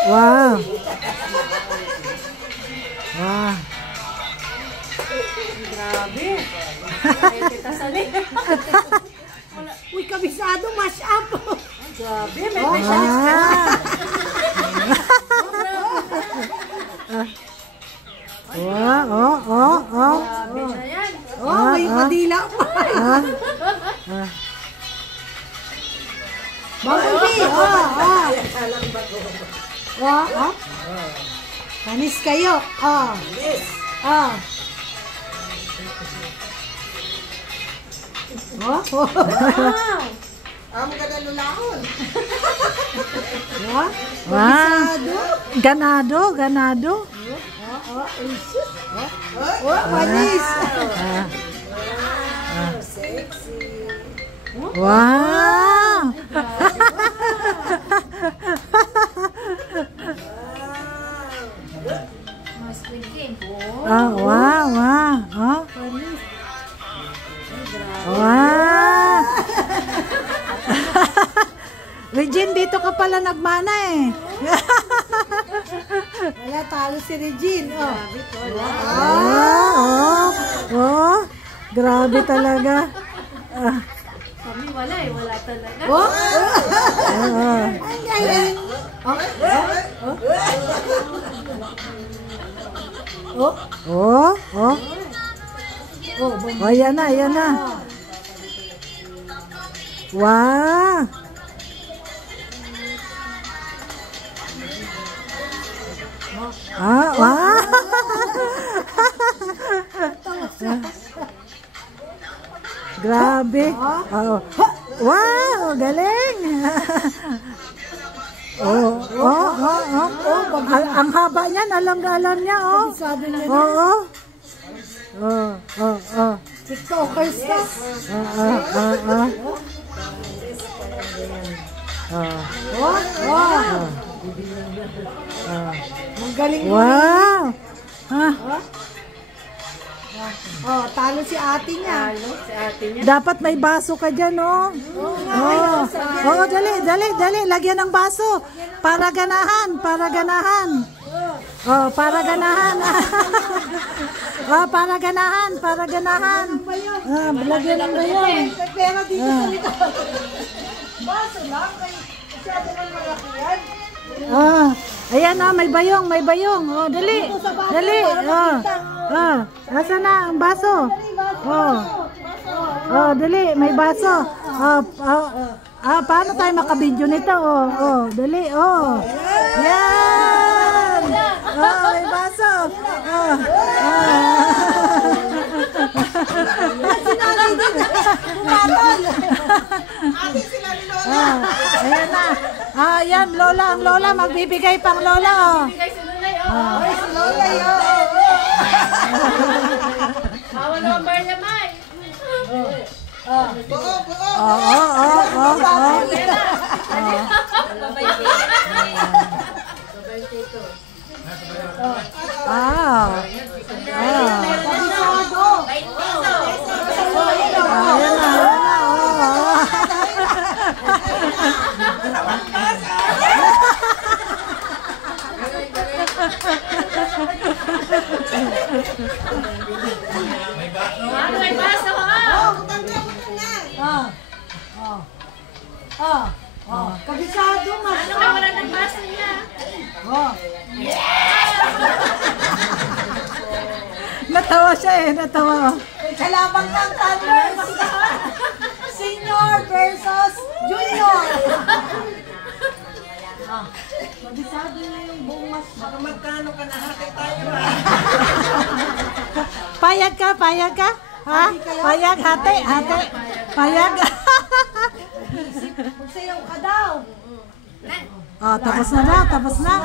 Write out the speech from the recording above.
Wow. Wow. Grabe. Ay, kita sali. Uy, kabisado, mash up. Grabe, may specialist ka na. Wow, Grabe na yan. Oh, may padila pa. Bumblebee. Panis kayo. Wow. Ang ganda lulahon. Ganado. Panis. Sexy. Wow. Mas thinking. Wow. Wow. Regine, dito ka pala nagmana eh. Wala, talo si Regine. Grabe talaga. Kami wala eh, wala talaga. Ang galing. Ayan na. Wow. Wow. Grabe. Wow, galing. Ang haba niyan, alam niya, TikTokers ka. Ang galing mo. Wow. Talo si ate niya. Si ate niya. Dapat may baso ka dyan, dali. Lagyan ng baso. Para ganahan. Para ganahan. Lagyan ng bayon. Pero dito sa likod. Baso lang. Masyado ng malaki yan. Ayan may bayong. Dali. Asa na ang baso? Dali, may baso. Paano tayo makabidyo nito? Dali, Yan! May baso. Sinali din. Pumatol. Ate sila ni Lola. Ayan na. Yan, ang Lola. Magbibigay pang Lola, Bigay si Lulay, Ay, si Lola yun. Bawal naman Maria May. May baso, Kabisado, mas. Ano ka wala ng baso niya? Natawa siya natawa. Kalabang ng Thunders. Senior versus Junior. Kabisado na yung buong mas. Baka magkano ka nahati tayo. Payag ka? Ha? Payag, hati. Payag. Magsayaw ka daw. Tapos na.